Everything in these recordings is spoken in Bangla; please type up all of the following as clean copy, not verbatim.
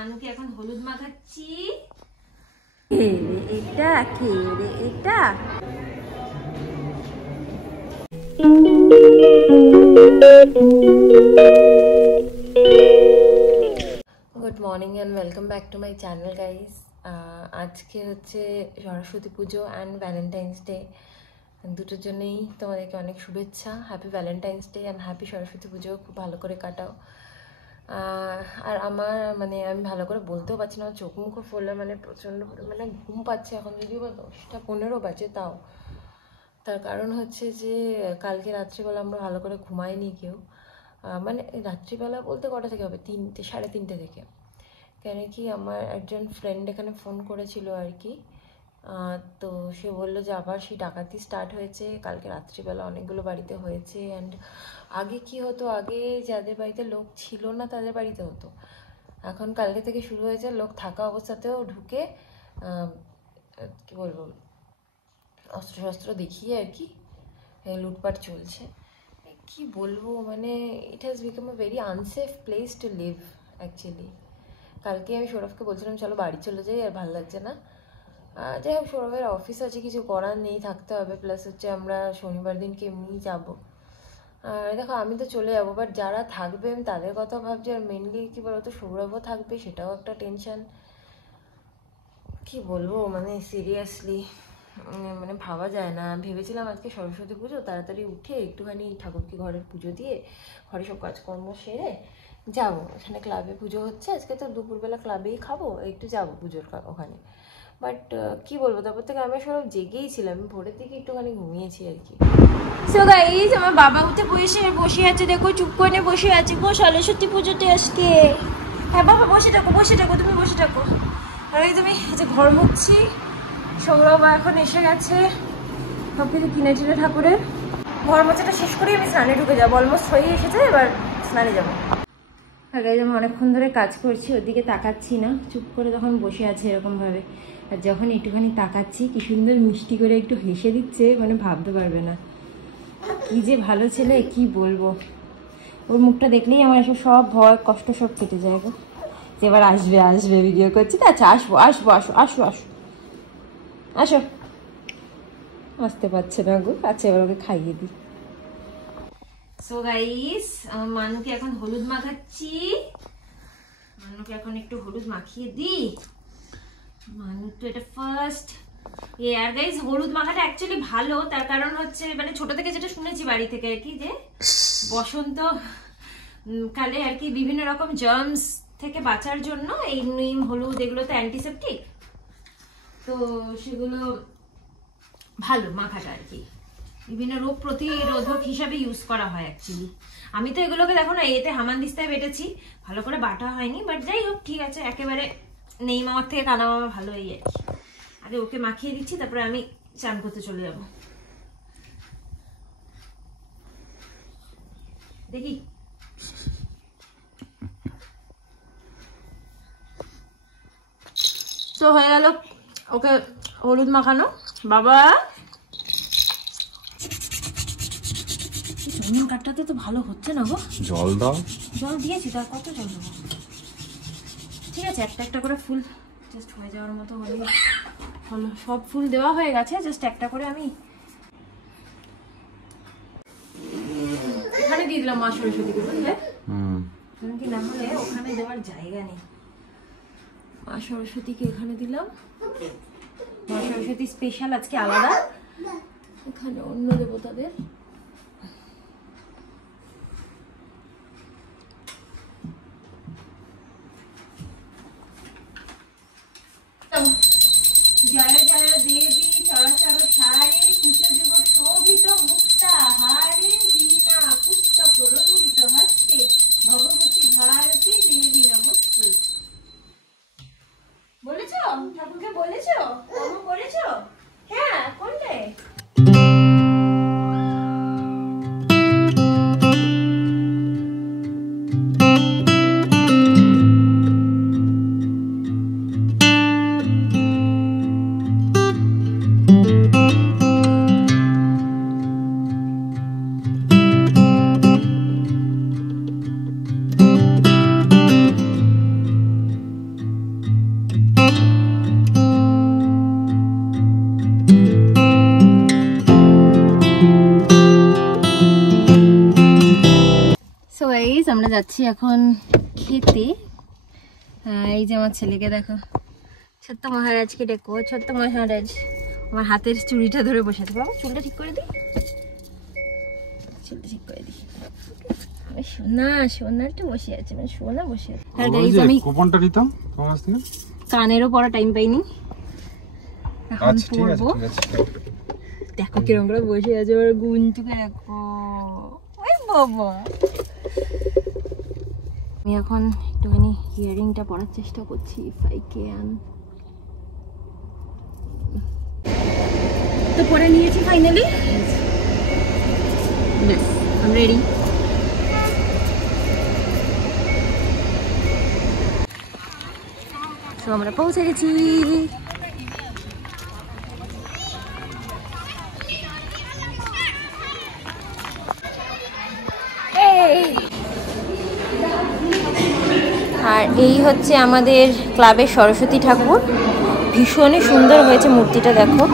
মানুকে এখন হলুদ মাখাচ্ছি। এটা কে রে এটা? Good morning and welcome back to my channel guys. আজকে হচ্ছে সরস্বতী পুজো অ্যান্ড ভ্যালেন্টাইন্স ডে, দুটোর জন্যই তোমাদেরকে অনেক শুভেচ্ছা। Happy Valentine's day and happy Saraswati পুজো। খুব ভালো করে কাটাও। আর আমার আমি ভালো করে বলতেও পারছি না, আমার চোখ মুখও ফুললে প্রচণ্ড ঘুম পাচ্ছে এখন, যদিও বা 10টা 15 বাজে। তার কারণ হচ্ছে যে কালকে রাত্রিবেলা আমরা ভালো করে ঘুমাইনি কেউ। রাত্রিবেলা বলতে কটা থেকে হবে, 3টে 3:30 থেকে। কেন কি আমার একজন ফ্রেন্ড এখানে ফোন করেছিল আর কি। তো সে বললো যে আবার সেই ডাকাতি স্টার্ট হয়েছে কালকে রাত্রিবেলা, অনেকগুলো বাড়িতে হয়েছে। অ্যান্ড আগে কি হতো, আগে যাদের বাড়িতে লোক ছিল না তাদের বাড়িতে হতো, এখন কালকে থেকে শুরু হয়েছে লোক থাকা অবস্থাতেও ঢুকে কি বলবো, অস্ত্র শস্ত্র দেখিয়ে আর কি লুটপাট চলছে। কি বলবো, it has become a very unsafe place to live actually. কালকে আমি সৌরভকে বলছিলাম চলো বাড়ি চলে যাই, আর ভালো লাগছে না। যাই হোক, সৌরভের অফিস আছে, কিছু করার নেই, থাকতে হবে। প্লাস হচ্ছে আমরা শনিবার দিনকে এমনিই যাবো। আর দেখো আমি তো চলে যাবো, বাট যারা থাকবে আমি তাদের কথা ভাবছি। আর মেনলি কি বলতো, সৌরভও থাকবে, সেটাও একটা টেনশন। কি বলবো, সিরিয়াসলি ভাবা যায় না। ভেবেছিলাম আজকে সরস্বতী পুজো, তাড়াতাড়ি উঠে একটুখানি ঠাকুরকে ঘরের পুজো দিয়ে ঘরে সব কাজকর্ম সেরে যাবো। এখানে ক্লাবে পুজো হচ্ছে আজকে, তো দুপুরবেলা ক্লাবেই খাবো, একটু যাবো পুজোর ওখানে। বাট কি বলবো, তারপর থেকে আমি সব জেগেই ছিলাম, ভোরের দিকে একটুখানি ঘুমিয়েছি আর কি। সো গাইস, আমার বাবা উঠে বসে আছে, দেখো চুপ করে বসে আছে গো সরস্বতী পুজোতে আজকে। হ্যাঁ বাবা, বসে থাকো তুমি বসে থাকো। আর তুমি যে ঘর মুছছি, সৌরভ এখন এসে গেছে, সব কিছু কিনে টিনে ঠাকুরের। ঘর মোছাটা শেষ করেই আমি স্নানে ঢুকে যাবো, অলমোস্ট হয়ে এসেছে, এবার স্নানে যাবো। আগে আমি অনেকক্ষণ ধরে কাজ করছি, ওদিকে তাকাচ্ছি না, চুপ করে তখন বসে আছে এরকমভাবে। আর যখন একটুখানি তাকাচ্ছি, কি সুন্দর মিষ্টি করে একটু হেসে দিচ্ছে, ভাবতে পারবে না। কি যে ভালো ছেলে, কি বলবো। ওর মুখটা দেখলেই আমার এসব সব ভয় কষ্ট সব কেটে যায় গো। যে এবার আসবে ভিডিও করছি তো। আচ্ছা আসবো, আসো। আসতে পারছে না গো। আচ্ছা এবার ওকে খাইয়ে দিই। সো গাইস, আমার মানুকে এখন হলুদ মাখাচ্ছি। মানুকে এখন একটু হলুদ মাখিয়ে দিই। মানু তো এটা ফার্স্ট। আর গাইস, হলুদ মাখাটা অ্যাকচুয়ালি ভালো, তার কারণ হচ্ছে ছোট থেকে যেটা শুনেছি বাড়ি থেকে আর কি, যে বসন্ত কালে আর কি বিভিন্ন রকম জার্মস থেকে বাঁচার জন্য এই নিম হলুদ এগুলো তো অ্যান্টিসেপটিক, তো সেগুলো ভালো মাখাটা আর কি, বিভিন্ন রোগ প্রতিরোধক হিসাবে ইউজ করা হয় অ্যাকচুয়ালি। আমি তো এগুলোকে দেখো না এতে হামানদিস্তায় বেটেছি, ভালো করে বাটা হয়নি, বাট যাই হোক ঠিক আছে, একেবারে নেই মামার থেকে কানা মামা ভালো এই আর কি। আগে ওকে মাখিয়ে দিচ্ছি, তারপরে আমি চান করতে চলে যাব। দেখি তো হয়ে গেল ওকে হলুদ মাখানো। বাবা কাঠটাতে তো ভালো হচ্ছে না গো, জল দাও। জল দিয়েছি, তার কত জল দেবো? ঠিক আছে, একটা একটা করে ফুল জাস্ট হয়ে যাওয়ার মতো হলে হলো। সব ফুল দেওয়া হয়ে গেছে, জাস্ট একটা করে আমি এখানে দিয়ে দিলাম মা সরস্বতীকে, বুঝলে? কি না হলে ওখানে দেওয়ার জায়গা নেই। মা সরস্বতীকে এখানে দিলাম, মা সরস্বতী স্পেশাল আজকে আলাদা, এখানে অন্য দেবতাদের। জয় জয় দেবী চরাচর সারে, কুচযুগ শোভিত মুক্তা হারে, দীনা পুস্তক রঞ্জিত হস্তে, ভগবতী ভারতী দেবী নমস্তে। বলেছো ঠাকুরকে, বলেছো করেছো? হ্যাঁ করলে। যাচ্ছি এখন খেতে। এই যে আমার ছেলেকে দেখো, ছোট্ট মহারাজকে দেখো, ছোট্ট মহারাজ আমার হাতের চুড়িটা ধরে বসে আছে। বাবা চুলটা ঠিক করে দিই, চুলটা ঠিক করে দিই। সোনা সোনারটা বসে আছে, মানে সোনা বসে আছে। আমি কুপনটা নিতাম তোমার কাছ থেকে, কানেরও পড়া টাইম পাইনি, এখন পড়বো। দেখো কিরকম করে বসে আছে, ওর গুনটুকে দেখো। ওই বাবা, আমি এখন একটুখানি হিয়ারিংটা পড়ার চেষ্টা করছি, ইফ আই ক্যান। তো পড়ে নিয়েছি ফাইনালি, ব্যাস আই এম রেডি। তো আমরা পৌঁছে গেছি। আর এই হচ্ছে আমাদের ক্লাবের সরস্বতী ঠাকুর, ভীষণই সুন্দর হয়েছে মূর্তিটা, দেখো।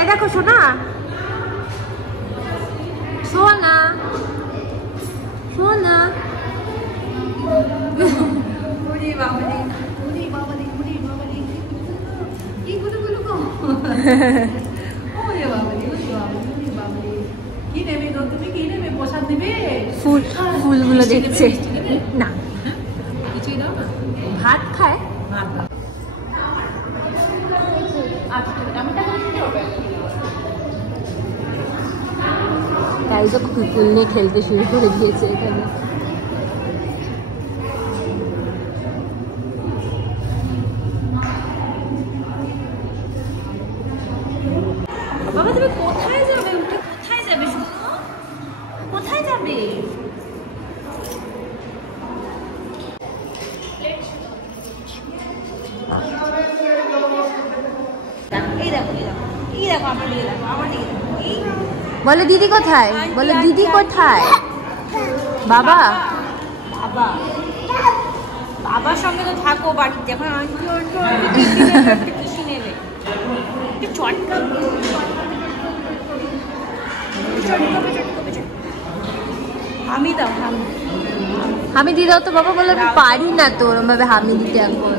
এ দেখো সোনা, সোনা সোনা, ফুলগুলো দেখছে না, ভাত খায়। তাই তো কুকুর নিয়ে খেলতে শুরু করে দিয়েছে এখানে। বাবা তুমি কোথায় যাবে? উঠে কোথায় যাবে? শুনো, কোথায় যাবে? বলে দিদি কোথায়? বলে দিদি কোথায়? বাবা বাবা বাবার সঙ্গে তো থাকো বাড়িতে, এখন আন্টি কিছু নেবে, হামি দাও, হামি দিয়ে দাও তো। বাবা বলে আমি পারি না তো ওরম ভাবে হামি দিতে এখন।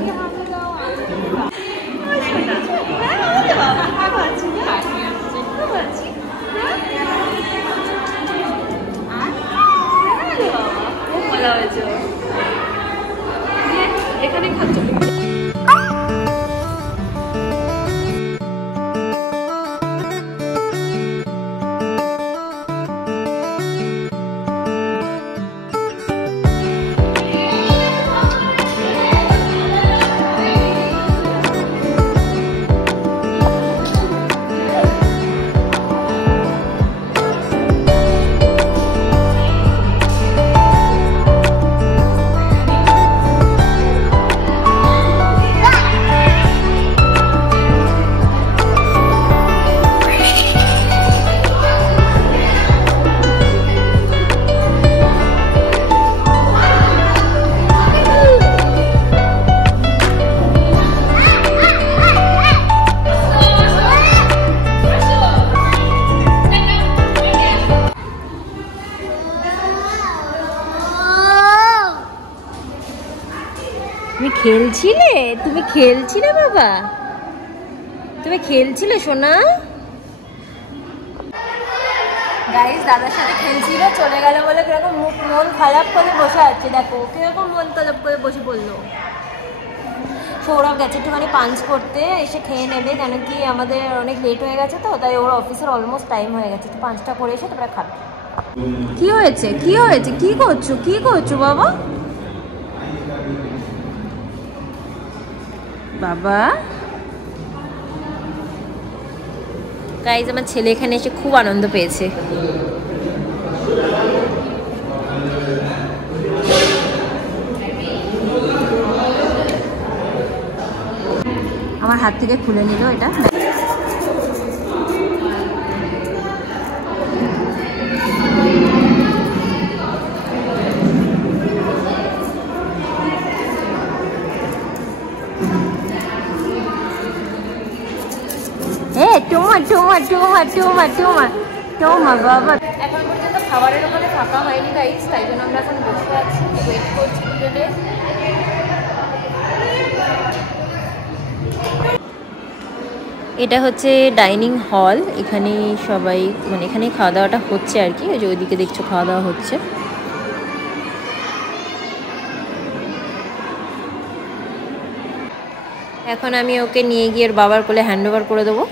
এখানে খাচ্ছ খেলছিলে? তুমি খেলছিলে বাবা? তুমি খেলছিলে সোনা? গাইস দাদার সাথে খেলছিল, চলে গেল বলে কিরকম মন খারাপ করে বসে আছে। দেখো কিরকম মন খারাপ করে বসে পড়লো। তো ওরা গেছে একটুখানি পাঞ্চ করতে, এসে খেয়ে নেবে, কেন কি আমাদের অনেক লেট হয়ে গেছে, তো তাই ওর অফিসের অলমোস্ট টাইম হয়ে গেছে, তো পাঞ্চটা করে এসে তারপরে খাবে। কি হয়েছে কি হয়েছে, কি করছো বাবা? বাবা গাইজ, আমার ছেলে এখানে এসে খুব আনন্দ পেয়েছে। আমার হাত থেকে খুলে নিল এটা। বাবা এখন পর্যন্ত খাবারের ওখানে ফাঁকা হয়নি গাইস, তাই জন্য আমরা এখন বসে আছি, ওয়েট করছি দুজনে। এটা হচ্ছে ডাইনিং হল, এখানে সবাই মানে এখানেই খাওয়া দাওয়াটা হচ্ছে আর কি, ওই যে ওইদিকে দেখছো খাওয়া দাওয়া হচ্ছে। এখন আমি ওকে নিয়ে গিয়ে ওর বাবার কোলে হ্যান্ড ওভার করে দেবো।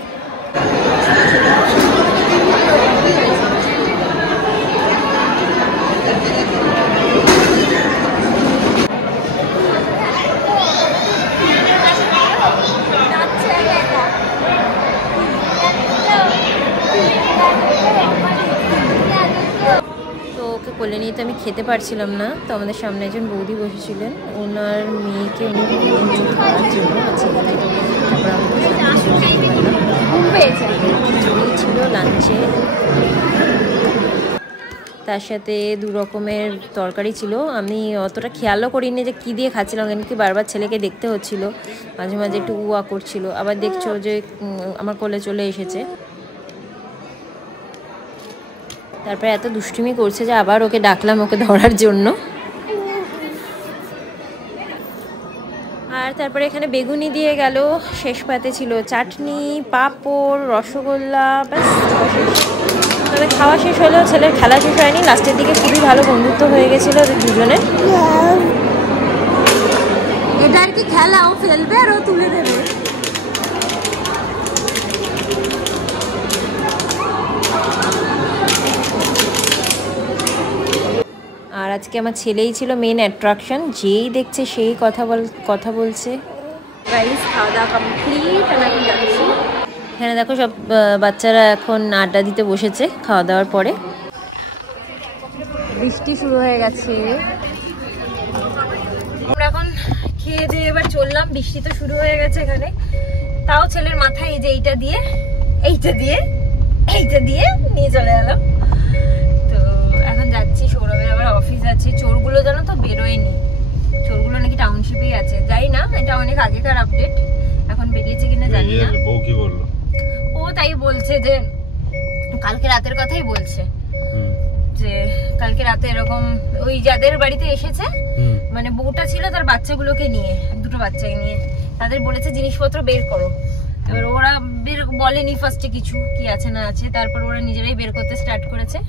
কোলে নিয়ে তো আমি খেতে পারছিলাম না, তো আমাদের সামনে একজন বৌদি বসেছিলেন, ওনার মেয়েকে উনি খাওয়ার জন্য ছেলেকে। তারপর ছিল লাঞ্চে, তার সাথে 2 রকমের তরকারি ছিল। আমি অতটা খেয়ালও করিনি যে কী দিয়ে খাচ্ছিলাম, কেন কি বারবার ছেলেকে দেখতে হচ্ছিল, মাঝে মাঝে একটু উয়া করছিল। আবার দেখছো যে আমার কোলে চলে এসেছে, তারপরে এত দুষ্টুমি করছে যে আবার ওকে ডাকলাম ওকে ধরার জন্য। আর তারপরে এখানে বেগুনি দিয়ে গেল, শেষ পাতে ছিল চাটনি, পাঁপড়, রসগোল্লা, ব্যাস তবে খাওয়া শেষ হলেও ছেলের খেলা শেষ হয়নি। লাস্টের দিকে খুবই ভালো বন্ধুত্ব হয়ে গেছিলো ওদের দুজনের। এটা আর কি খেলা, ও ফেলবে আর ও তুলে দেবে। আর আজকে আমার ছেলেই ছিল মেন অ্যাট্রাকশন, যেই দেখছে সেই কথা বলছে। গাইস খাওয়া দাওয়া কমপ্লিট, আমি এখন যাচ্ছি। এখানে দেখো সব বাচ্চারা এখন আড্ডা দিতে বসেছে খাওয়া দাওয়ার পরে। বৃষ্টি শুরু হয়ে গেছে, আমরা এখন খেয়ে দিয়ে এবার চললাম। বৃষ্টি তো শুরু হয়ে গেছে এখানে, তাও ছেলের মাথায় এই যে এইটা দিয়ে নিয়ে চলে গেলাম। তো এখন যাচ্ছি, সৌরভের আবার অফিস আছে। চোরগুলো জানো তো বেরোয়নি, চোরগুলো নাকি টাউনশিপেই আছে, জানি না, এটা অনেক আগেকার আপডেট, এখন বেরিয়েছে কিনা জানি না। বউ কি বললো? ও তাই বলছে যে কালকে রাতের কথাই বলছে, যে কালকে রাতে এরকম ওই যাদের বাড়িতে এসেছে, মানে বউটা ছিল তার বাচ্চাগুলোকে নিয়ে, 2টো বাচ্চাকে নিয়ে, তাদের বলেছে জিনিসপত্র বের করো। এবার ওরা বলেনি ফার্স্টে কিছু কি আছে না আছে, তারপর ওরা নিজেরাই বের করতে স্টার্ট করেছে।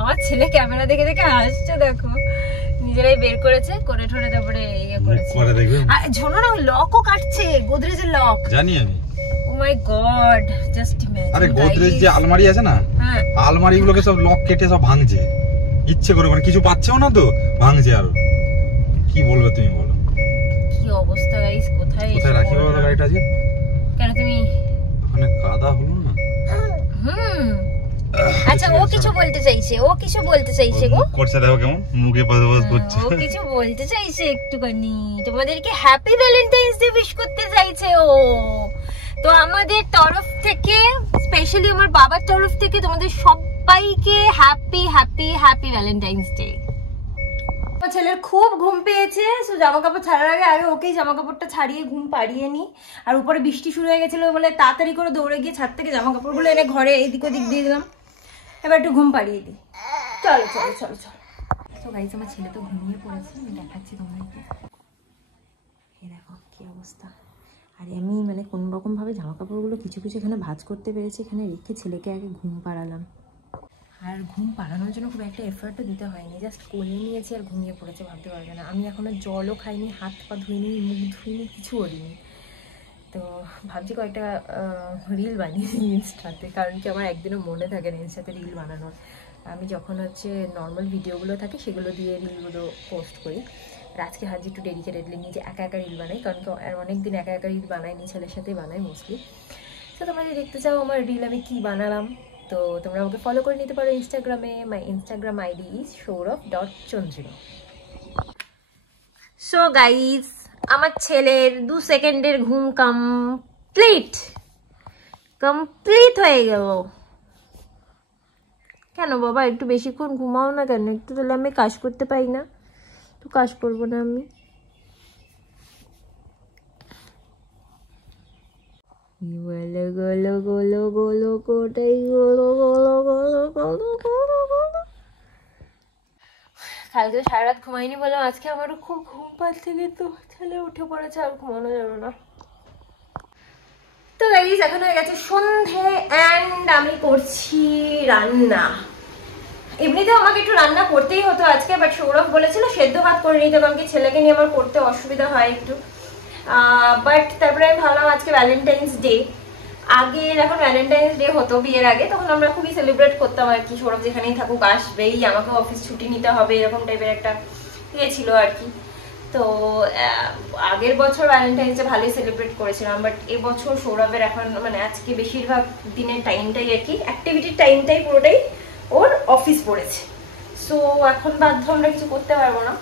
আমার ছেলে ক্যামেরা দেখে দেখে হাসছে, দেখো নিজেরাই বের করেছে, করে ঠোরে তারপরে ইয়ে করেছে। আর ঝোনো না লকও কাটছে, গোদরেজের লক জানি আমি। ও মাই গড, জাস্ট ইমাজিন। আরে গোদরেজ যে আলমারি আছে না, আলমারি গুলোকে সব লক কেটে সব ভাঙছে ইচ্ছে করে, মানে কিছু পাচ্ছেও না তো ভাঙছে। আর কি বলবে তুমি বলো, কি অবস্থা গাইস। কোথায় রাখি বাবা গাড়িটা আছে? কেন তুমি ওখানে কাদা হলো না? আচ্ছা ও কিছু বলতে চাইছে, গো করছে দেখো কেমন মুখে পাস করছে। ও কিছু বলতে চাইছে একটুখানি, তোমাদেরকে হ্যাপি ভ্যালেন্টাইন্স ডে উইশ করতে চাইছে ও। তো আমাদের তরফ থেকে, স্পেশালি আমার বাবার তরফ থেকে তোমাদের সবাইকে happy happy happy Valentine's day. আমার ছেলের খুব ঘুম পেয়েছে, সো জামা কাপড় ছাড়ার আগে ওকেই জামা কাপড়টা ছাড়িয়ে ঘুম পাড়িয়ে নি। আর উপরে বৃষ্টি শুরু হয়ে গেছিল বলে তাড়াতাড়ি করে দৌড়ে গিয়ে ছাদ থেকে জামা কাপড়গুলো এনে ঘরে এদিক ওদিক দিয়ে দিলাম। এবার একটু ঘুম পাড়িয়ে দিই, চলো। তো গাইস আমার ছেলে তো ঘুমিয়ে পড়েছে, আমি দেখাচ্ছি তোমাদেরকে। এই দেখো কি অবস্থা। আর আমি মানে কোনো রকম ভাবে জামা কাপড়গুলো কিছু এখানে ভাঁজ করতে পেরেছি, এখানে রেখে ছেলেকে আগে ঘুম পাড়ালাম। আর ঘুম পাড়ানোর জন্য খুব একটা এফার্টও দিতে হয়নি, জাস্ট কোলে নিয়েছি আর ঘুমিয়ে পড়েছে, ভাবতে পারবে না। আমি এখনও জলও খাইনি, হাত পা ধুইনি, মুখ ধুইনি, কিছু করিনি। তো ভাবছি কয়েকটা রিল বানিয়েছি ইনস্টাতে, কারণ কি আমার একদিনও মনে থাকে না ইনস্টাতে রিল বানানোর। আমি যখন হচ্ছে নর্মাল ভিডিওগুলো থাকে সেগুলো দিয়ে রিলগুলো পোস্ট করি। আর আজকে ভাবছি একটু ডেডিকেটেডলি নিজে একা একা রিল বানাই, কারণ কি অনেকদিন একা একা রিল বানাইনি, ছেলের সাথেই বানাই মোস্টলি। তো তোমরা যদি দেখতে চাও আমার রিল আমি কী বানালাম, তো তোমরা আমাকে ফলো করে নিতে পারো ইনস্টাগ্রামে। মাই ইনস্টাগ্রাম আইডি ইজ সৌরভ.চন্দ্রিমা। সো গাইজ, আমার ছেলের 2 সেকেন্ডের ঘুম কমপ্লিট হয়ে গেল। কেন বাবা, একটু বেশিক্ষণ ঘুমাও না কেন? একটু তাহলে আমি কাজ করতে পারি না, তো কাজ করবো না আমি। গোলো গোলো গোলো গোলো কোটাই গোলো গোলো গোলো গোলো গোলো গোলো। কালকে সারা রাত ঘুমাইনি বলে আজকে আমারও খুব ঘুম পাচ্ছে, কিন্তু ছেলে উঠে পড়েছে, আর ঘুমানো যাবে না। তো গাইস, এখন হয়ে গেছে সন্ধে অ্যান্ড আমি করছি রান্না। এমনিতেও আমাকে একটু রান্না করতেই হতো আজকে, বাট সৌরভ বলেছিল সেদ্ধ ভাত করে নিতে, কারণ কি ছেলেকে নিয়ে আমার করতে অসুবিধা হয় একটু। বাট তারপরে আমি ভাবলাম আজকে ভ্যালেন্টাইন্স ডে, আগের এখন ভ্যালেন্টাইন্স ডে হতো বিয়ের আগে, তখন আমরা খুবই সেলিব্রেট করতাম আর কি। সৌরভ যেখানেই থাকুক আসবেই, আমাকে অফিস ছুটি নিতে হবে, এরকম টাইপের একটা ইয়ে ছিল আর কি। তো আগের বছর ভ্যালেন্টাইন্স ডে ভালোই সেলিব্রেট করেছিলাম, বাট এবছর সৌরভের এখন মানে আজকে বেশিরভাগ দিনের টাইমটাই আর কি, অ্যাক্টিভিটির টাইমটাই পুরোটাই ওর অফিস পড়েছে। সো এখন বাধ্য আমরা কিছু করতে পারবো না।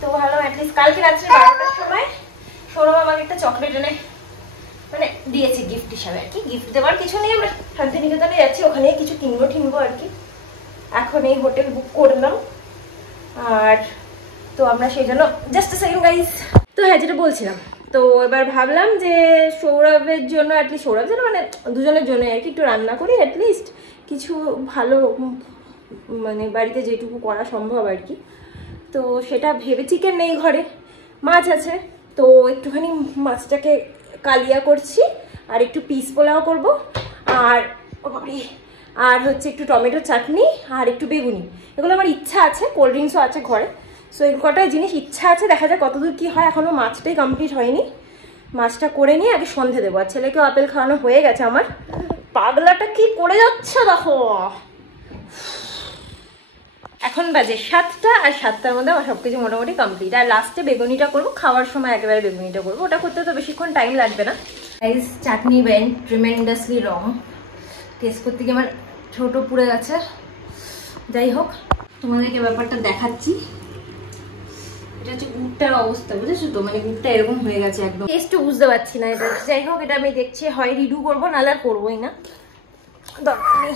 তো ভালো, অ্যাটলিস্ট কালকে রাত্রে 12টার সময় সৌরভ আমাকে একটা চকলেট এনে মানে দিয়েছে গিফট হিসাবে আর কি। গিফট দেওয়ার কিছু নেই, আমরা শান্তিনিকেতনে যাচ্ছি, ওখানে কিছু কিনবো আর কি। এখন এই হোটেল বুক করলাম, আর তো আমরা সেই জন্য জাস্ট সেকেন্ড গাইস। তো হ্যাঁ, যেটা বলছিলাম, তো এবার ভাবলাম যে সৌরভের জন্য অ্যাটলিস্ট, সৌরভ যেন মানে দুজনের জন্য আর কি একটু রান্না করি, অ্যাটলিস্ট কিছু ভালো মানে বাড়িতে যেটুকু করা সম্ভব আর কি। তো সেটা ভেবে, চিকেন নেই ঘরে, মাছ আছে, তো একটুখানি মাছটাকে কালিয়া করছি, আর একটু পিস পোলাও করবো, আর হচ্ছে একটু টমেটো চাটনি, আর একটু বেগুনি। এগুলো আমার ইচ্ছা আছে, কোল্ড ড্রিঙ্কসও আছে ঘরে। সো এই কটা জিনিস ইচ্ছা আছে, দেখা যাক কতদূর কি হয়। এখনো মাছটাই কমপ্লিট হয়নি, মাছটা করে নিয়ে আগে সন্ধে দেবো। আর ছেলেকেও আপেল খাওয়ানো হয়ে গেছে আমার। পাগলাটা কি করে যাচ্ছে দেখো। এখন বাজে 7টা, আর 7টার মধ্যে আমার সবকিছু মোটামুটি কমপ্লিট। আর লাস্টে বেগুনিটা করবো, খাওয়ার সময় একেবারে বেগুনিটা করবো, ওটা করতে তো বেশিক্ষণ টাইম লাগবে না। গাইস, চাটনি ওয়েন্ট ট্রিমেন্ডাসলি রং, টেস্ট করতে গিয়ে আমার ছোট পুড়ে গেছে। যাই হোক, তোমাদেরকে ব্যাপারটা দেখাচ্ছি। এটা হচ্ছে গুড়টার অবস্থা, বুঝেছো তো, মানে গুড়টা এরকম হয়ে গেছে একদম, টেস্টও বুঝতে পারছি না এটা। যাই হোক, এটা আমি দেখছি হয় রিডু করবো, নাহলে আর করবোই না, দরকার নেই।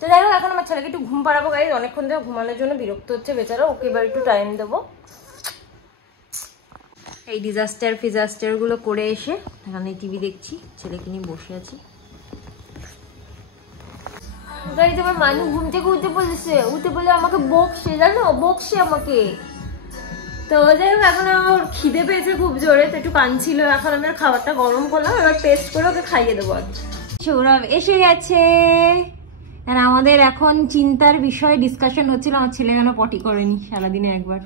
তো যাই হোক, এখন আমার ছেলেকে একটু ঘুম পাড়াবো গাইজ, অনেকক্ষণ ধরে ঘুমানোর জন্য বিরক্ত হচ্ছে বেচারা, ওকে এবার একটু টাইম দেবো। এই ডিজাস্টার গুলো করে এসে এখানে টিভি দেখছি, ছেলেকে নিয়ে বসে আছি। গাইজ, আমার মানু ঘুম থেকে উঠে বলে আমাকে বকছে, জানো, বকছে আমাকে। তো যাই হোক, এখন আমার খিদে পেয়েছে খুব জোরে, তো একটু কাঁদছিল। এখন আমি আর খাবারটা গরম করলাম, এবার টেস্ট করে ওকে খাইয়ে দেবো। সৌরভ এসে গেছে, আর আমাদের এখন চিন্তার বিষয় ডিসকাশন হচ্ছিল, আমার ছেলে কেন পটি করেনি সারাদিনে একবার,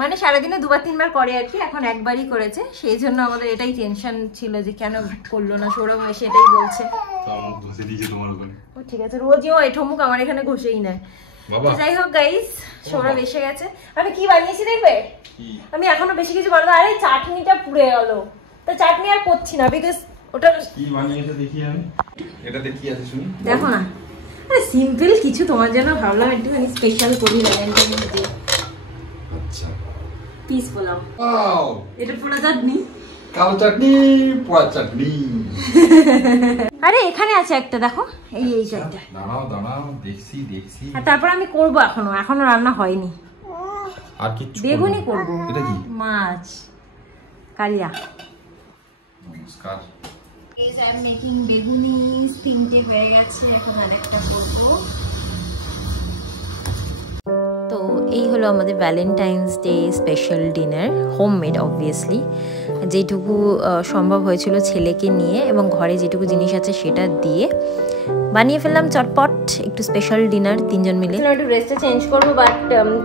মানে সারাদিনে 2-3বার করে আর কি, এখন একবারই করেছে। সেই জন্য আমাদের এটাই টেনশন ছিল যে কেন করলো না। সৌরভ এসে এটাই বলছে, ও ঠিক আছে, রোজই ও এঠমুক আমার এখানে ঘষেই নেয়। যাই হোক গাইস, সৌরভ এসে গেছে। আমি কি বানিয়েছি দেখবে, আমি এখনো বেশি কিছু বানাবো। আরে চাটনিটা পুড়ে গেল, তো চাটনি আর করছি না, বিকজ ওটা কি বানিয়েছে দেখি আমি, এটাতে কি আছে শুনি, দেখো না। আরে সিম্পল কিছু তোমার জন্য ভাবলাম একটুখানি স্পেশাল করি ভ্যালেন্টাইন্স ডে। আচ্ছা, পিস পোলাও। ওয়াও, এটা পোড়া চাটনি, কালো চাটনি, পোড়া চাটনি। আরে এখানে আছে একটা, দেখো, এই চাটনিটা। দাঁড়াও দেখছি। আর তারপর আমি করব, এখনো রান্না হয়নি। আর কিছু বেগুনি করব। এটা কি? মাছ কালিয়া। নমস্কার। Guys, I'm making বেগুনিস, 3টে হয়ে গেছে, এখন আরেকটা করব। তো এই হলো আমাদের Valentine's day special dinner, homemade obviously, যেটুকু সম্ভব হয়েছিল ছেলেকে নিয়ে এবং ঘরে যেটুকু জিনিস আছে সেটা দিয়ে বানিয়ে ফেললাম চটপট একটু স্পেশাল ডিনার তিনজন মিলে। একটু ড্রেসটা চেঞ্জ করবো, বাট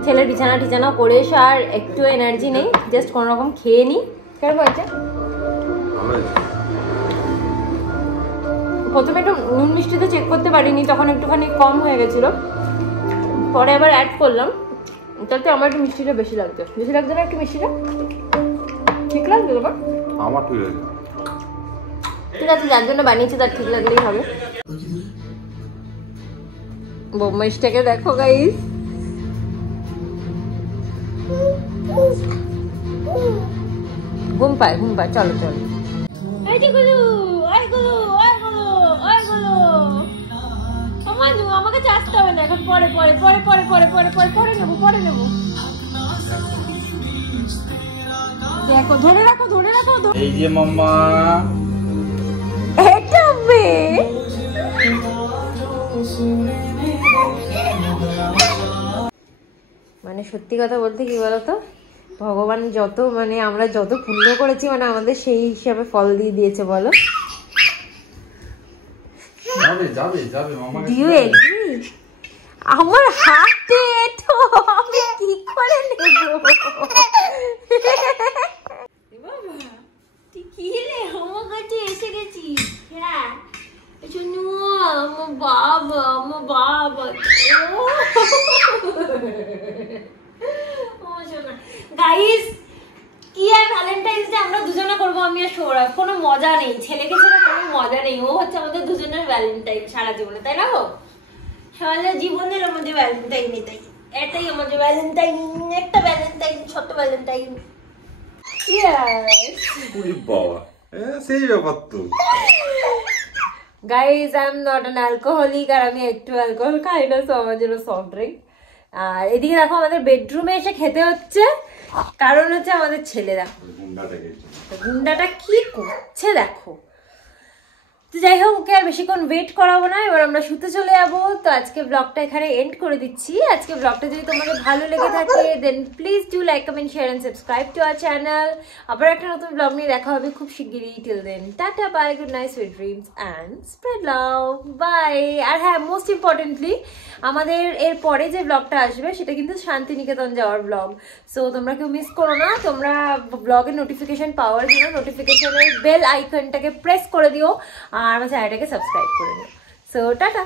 ছেলের বিছানা টিছানা করে এসে আর একটু এনার্জি নেই, জাস্ট কোনো রকম খেয়ে নিই। কেমন হয়েছে? প্রথমে একটু নুন মিষ্টিতে চেক করতে পারিনি, তখন একটুখানি কম হয়ে গেছিলো, পরে আবার অ্যাড করলাম, তাতে আমার একটু মিষ্টিটা বেশি লাগছে। বেশি লাগছে না একটু মিষ্টিটা? ঠিক লাগছে তোমার? আমার ঠিক আছে। ঠিক আছে, যার জন্য বানিয়েছি তার ঠিক লাগলেই হবে। বদমাইশটাকে দেখো গাইস, ঘুম পায়। চলো চলো, আমাকে আসতে হবে না এখন, পরে নেবো। দেখো, ধরে রাখো। এই যে মাম্মা, এটা মানে সত্যি কথা বলতে কি বলতো, ভগবান যত মানে আমরা যত পুণ্য করেছি মানে আমাদের সেই হিসাবে ফল দিয়ে দিয়েছে বলো। যাবে মাম্মা। Do you agree? আমার হাতে তো আমি কি করে নেব? বাবা তুই কি রে, আমার কাছে এসে গেছিস? হ্যাঁ আমার বাবা গাইস, কি আর ভ্যালেন্টাইন্স ডে আমরা দুজনে করবো, আমি আর সৌরভ, কোনো মজা নেই, ছেলেকে ছেড়ে কোনো মজা নেই। ও হচ্ছে আমাদের দুজনের ভ্যালেন্টাইন সারা জীবনে, তাই না? সারা জীবনের আমাদের ভ্যালেন্টাইন, এটাই আমাদের ভ্যালেন্টাইন, একটা ভ্যালেন্টাইন, ছোট্ট ভ্যালেন্টাইন। সেই ব্যাপার তো guys, I am not an alcoholic, আর আমি একটু অ্যালকোহল খাই না, সো আমার জন্য সফট ড্রিঙ্ক। আর এদিকে দেখো আমাদের বেডরুমে এসে খেতে হচ্ছে, কারণ হচ্ছে আমাদের ছেলে দেখো গুন্ডাটা কি করছে দেখো। তো যাই হোক, ওকে আর বেশিক্ষণ ওয়েট করাবো না, এবার আমরা শুতে চলে যাবো। তো আজকে ব্লগটা এখানে এন্ড করে দিচ্ছি। আজকে ব্লগটা যদি তোমাদের ভালো লেগে থাকে then please do like, comment, share and subscribe to our channel. আবার একটা নতুন ব্লগ নিয়ে দেখা হবে খুব শিগগিরই। Till then ta ta, bye, good night, sweet dreams and spread love, bye. আর হ্যাঁ, মোস্ট ইম্পর্টেন্টলি আমাদের এর পরে যে ব্লগটা আসবে সেটা কিন্তু শান্তিনিকেতন যাওয়ার ব্লগ। সো তোমরা কেউ মিস করো না, তোমরা ব্লগের নোটিফিকেশন পাওয়ার জন্য নোটিফিকেশনের বেল আইকনটাকে প্রেস করে দিও আর আমার চ্যানেলটাকে সাবস্ক্রাইব করে নিও। So tata.